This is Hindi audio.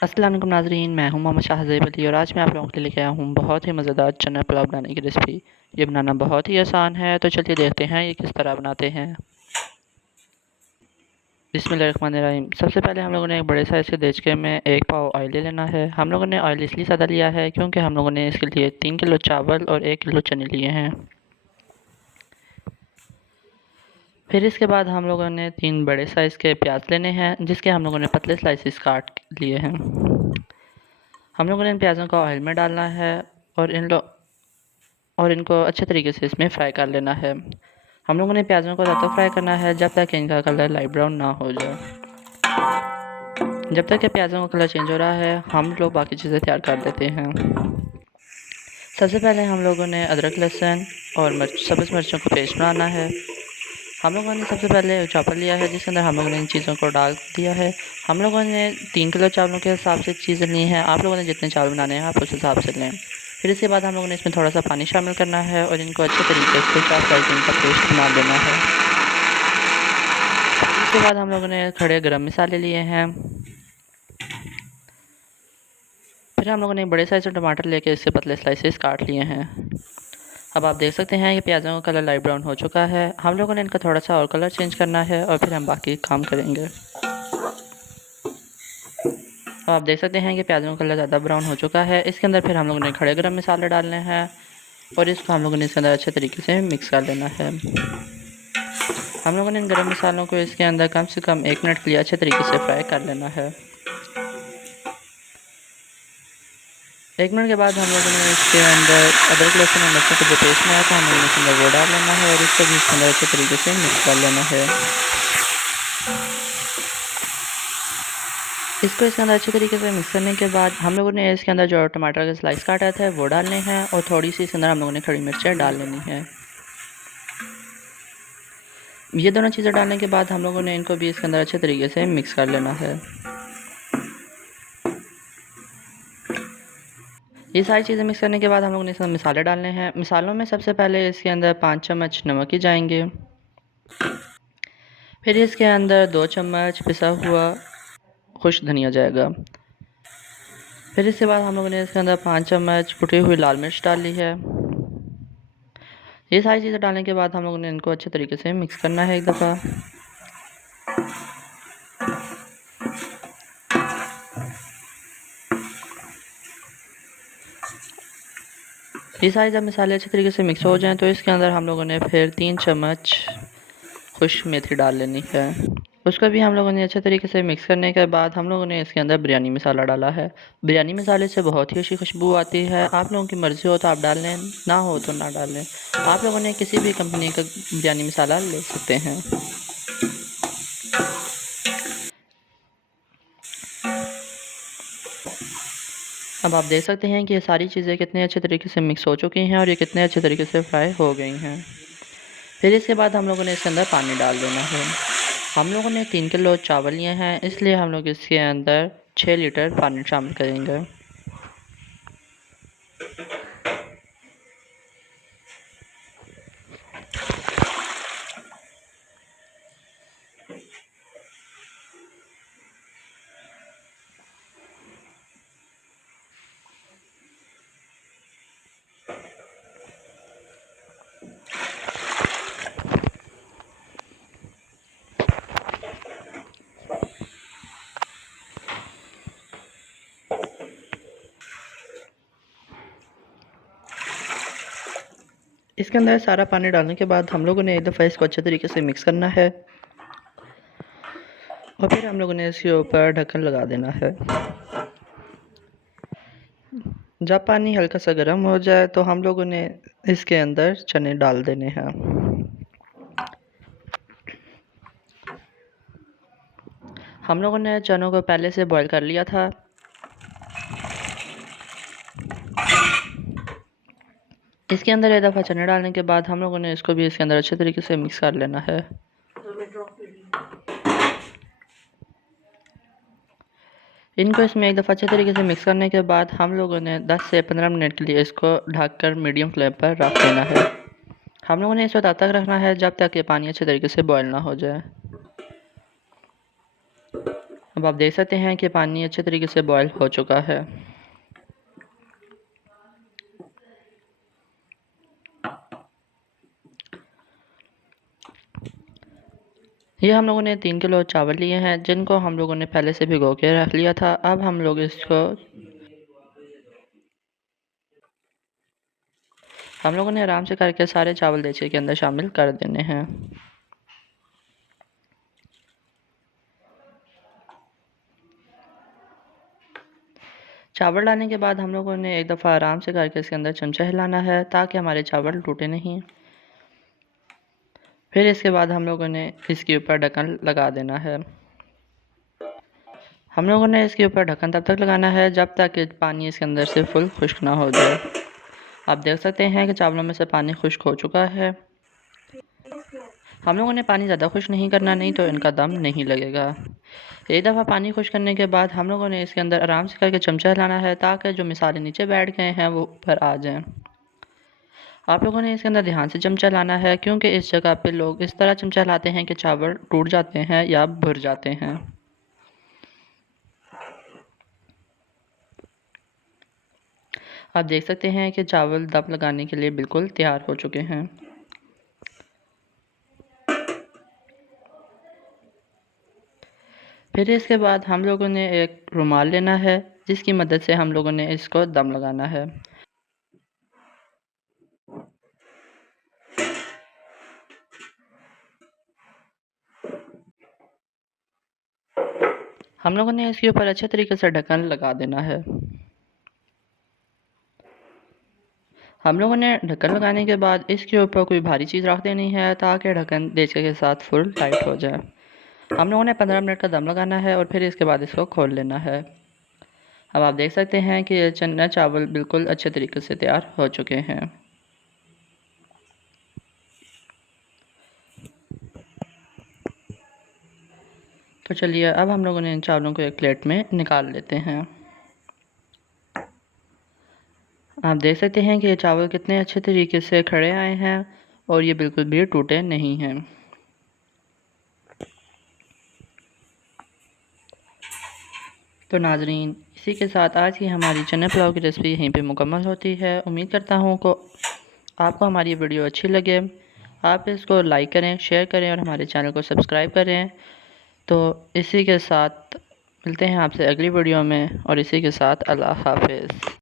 अस्सलाम वालेकुम नाज़रीन, मैं हूं मोहम्मद शाहज़ेब अली और आज मैं आप लोगों के लिए लेके आया हूं बहुत ही मज़ेदार चना पुलाव बनाने की रेसिपी। ये बनाना बहुत ही आसान है, तो चलिए देखते हैं ये किस तरह बनाते हैं। बिस्मिल्लाहिर्रहमानिर्रहीम। सबसे पहले हम लोगों ने एक बड़े साइज़ के देचके में 1 पाव ऑयल ले लेना है। हम लोगों ने ऑयल इसलिए ज़्यादा लिया है क्योंकि हम लोगों ने इसके लिए 3 किलो चावल और 1 किलो चने लिए हैं। फिर इसके बाद हम लोगों ने 3 बड़े साइज़ के प्याज लेने हैं, जिसके हम लोगों ने पतले स्लाइसिस काट लिए हैं। हम लोगों ने इन प्याज़ों को ऑयल में डालना है और इनको अच्छे तरीके से इसमें फ्राई कर लेना है। हम लोगों ने प्याज़ों को तब तक फ्राई करना है जब तक इनका कलर लाइट ब्राउन ना हो जाए। जब तक कि प्याज़ों का कलर चेंज हो रहा है, हम लोग बाकी चीज़ें तैयार कर लेते हैं। सबसे पहले हम लोगों ने अदरक, लहसुन और सब्ज़ मिर्चों का पेस्ट बनाना है। हम लोगों ने सबसे पहले चॉपर लिया है, जिसके अंदर हम लोगों ने इन चीज़ों को डाल दिया है। हम लोगों ने 3 किलो चावलों के हिसाब से चीज़ें ली हैं। आप लोगों ने जितने चावल बनाने हैं आप उस हिसाब से लें। फिर इसके बाद हम लोगों ने इसमें थोड़ा सा पानी शामिल करना है और इनको अच्छे तरीके से चॉप करके इनका पेस्ट बना देना है। इसके बाद हम लोगों ने खड़े गरम मसाले लिए हैं। फिर हम लोगों ने एक बड़े साइज़ से टमाटर लेके इससे पतले स्लाइसेस काट लिए हैं। अब आप देख सकते हैं ये प्याज़ों का कलर लाइट ब्राउन हो चुका है। हम लोगों ने इनका थोड़ा सा और कलर चेंज करना है और फिर हम बाकी काम करेंगे। अब आप देख सकते हैं कि प्याज़ों का कलर ज़्यादा ब्राउन हो चुका है। इसके अंदर फिर हम लोगों ने खड़े गरम मसाले डालने हैं और इसको हम लोगों ने इसके अंदर अच्छे तरीके से मिक्स कर लेना है। हम लोगों ने इन गरम मसालों को इसके अंदर कम से कम 1 मिनट के लिए अच्छे तरीके से फ्राई कर लेना है। 1 मिनट के बाद हम लोगों ने इसके अंदर अदरक, लहसुन और मिर्चों का जो पेस्ट बनाया था हम लोगों ने इसके अंदर वो डाल लेना है और इसको भी इसके अंदर अच्छे तरीके से मिक्स कर लेना है। इसको इसके अंदर अच्छे तरीके से मिक्स करने के बाद हम लोगों ने इसके अंदर जो टमाटर के स्लाइस काटा था वो डालने हैं और थोड़ी सी इसके अंदर हम लोगों ने खड़ी मिर्चें डाल लेनी है। ये दोनों चीज़ें डालने के बाद हम लोगों ने इनको भी इसके अंदर अच्छे तरीके से मिक्स कर लेना है। ये सारी चीज़ें मिक्स करने के बाद हम लोगों ने इसमें मसाले डालने हैं। मसालों में सबसे पहले इसके अंदर 5 चम्मच नमक ही जाएंगे। फिर इसके अंदर 2 चम्मच पिसा हुआ खुश्क धनिया जाएगा। फिर इसके बाद हम लोगों ने इसके अंदर 5 चम्मच कुटी हुई लाल मिर्च डाल ली है। ये सारी चीज़ें डालने के बाद हम लोगों ने इनको अच्छे तरीके से मिक्स करना है एक दफ़ा। ये सारे जब मसाले अच्छे तरीके से मिक्स हो जाएं तो इसके अंदर हम लोगों ने फिर 3 चम्मच खुश्क मेथी डाल लेनी है। उसको भी हम लोगों ने अच्छे तरीके से मिक्स करने के बाद हम लोगों ने इसके अंदर बिरयानी मसाला डाला है। बिरयानी मसाले से बहुत ही अच्छी खुशबू आती है। आप लोगों की मर्ज़ी हो तो आप डाल लें, ना हो तो ना डालें। आप लोगों ने किसी भी कंपनी का बिरयानी मसाला ले सकते हैं। अब आप देख सकते हैं कि ये सारी चीज़ें कितने अच्छे तरीके से मिक्स हो चुकी हैं और ये कितने अच्छे तरीके से फ्राई हो गई हैं। फिर इसके बाद हम लोगों ने इसके अंदर पानी डाल देना है। हम लोगों ने 3 किलो चावल लिए हैं, इसलिए हम लोग इसके अंदर 6 लीटर पानी शामिल करेंगे। इसके अंदर सारा पानी डालने के बाद हम लोगों ने एक दफ़ा इसको अच्छे तरीके से मिक्स करना है और फिर हम लोगों ने इसके ऊपर ढक्कन लगा देना है। जब पानी हल्का सा गर्म हो जाए तो हम लोगों ने इसके अंदर चने डाल देने हैं। हम लोगों ने चनों को पहले से बॉईल कर लिया था। इसके अंदर एक दफ़ा चने डालने के बाद हम लोगों ने इसको भी इसके अंदर अच्छे तरीके से मिक्स कर लेना है। इनको इसमें एक दफ़ा अच्छे तरीके से मिक्स करने के बाद हम लोगों ने 10 से 15 मिनट के लिए इसको ढककर मीडियम फ्लेम पर रख देना है। हम लोगों ने इसको तब तक रखना है जब तक ये पानी अच्छे तरीके से बॉईल ना हो जाए। अब आप देख सकते हैं कि पानी अच्छे तरीके से बॉयल हो चुका है। ये हम लोगों ने 3 किलो चावल लिए हैं, जिनको हम लोगों ने पहले से भिगो के रख लिया था। अब हम लोग हम लोगों ने आराम से करके सारे चावल देचके के अंदर शामिल कर देने हैं। चावल डालने के बाद हम लोगों ने एक दफ़ा आराम से करके इसके अंदर चमचा हिलाना है ताकि हमारे चावल टूटे नहीं। फिर इसके बाद हम लोगों ने इसके ऊपर ढक्कन लगा देना है। हम लोगों ने इसके ऊपर ढक्कन तब तक लगाना है जब तक कि पानी इसके अंदर से फुल खुश्क ना हो जाए। आप देख सकते हैं कि चावलों में से पानी खुश्क हो चुका है। हम लोगों ने पानी ज़्यादा खुश्क नहीं करना, नहीं तो इनका दम नहीं लगेगा। एक दफ़ा पानी खुश्क करने के बाद हम लोगों ने इसके अंदर आराम से करके चमचा हिलाना है ताकि जो मिसाले नीचे बैठ गए हैं वो ऊपर आ जाएं। आप लोगों ने इसके अंदर ध्यान से चमचा लाना है, क्योंकि इस जगह पे लोग इस तरह चमचा लाते हैं कि चावल टूट जाते हैं या भुर जाते हैं। आप देख सकते हैं कि चावल दम लगाने के लिए बिल्कुल तैयार हो चुके हैं। फिर इसके बाद हम लोगों ने एक रुमाल लेना है, जिसकी मदद से हम लोगों ने इसको दम लगाना है। हम लोगों ने इसके ऊपर अच्छे तरीके से ढक्कन लगा देना है। हम लोगों ने ढक्कन लगाने के बाद इसके ऊपर कोई भारी चीज़ रख देनी है ताकि ढक्कन देचके के साथ फुल टाइट हो जाए। हम लोगों ने 15 मिनट का दम लगाना है और फिर इसके बाद इसको खोल लेना है। अब आप देख सकते हैं कि ये चना चावल बिल्कुल अच्छे तरीके से तैयार हो चुके हैं। तो चलिए अब हम लोगों ने इन चावलों को एक प्लेट में निकाल लेते हैं। आप देख सकते हैं कि ये चावल कितने अच्छे तरीके से खड़े आए हैं और ये बिल्कुल भी टूटे नहीं हैं। तो नाजरीन, इसी के साथ आज की हमारी चने पुलाव की रेसिपी यहीं पे मुकम्मल होती है। उम्मीद करता हूँ को आपको हमारी वीडियो अच्छी लगे। आप इसको लाइक करें, शेयर करें और हमारे चैनल को सब्सक्राइब करें। तो इसी के साथ मिलते हैं आपसे अगली वीडियो में, और इसी के साथ अल्लाह हाफ़िज़।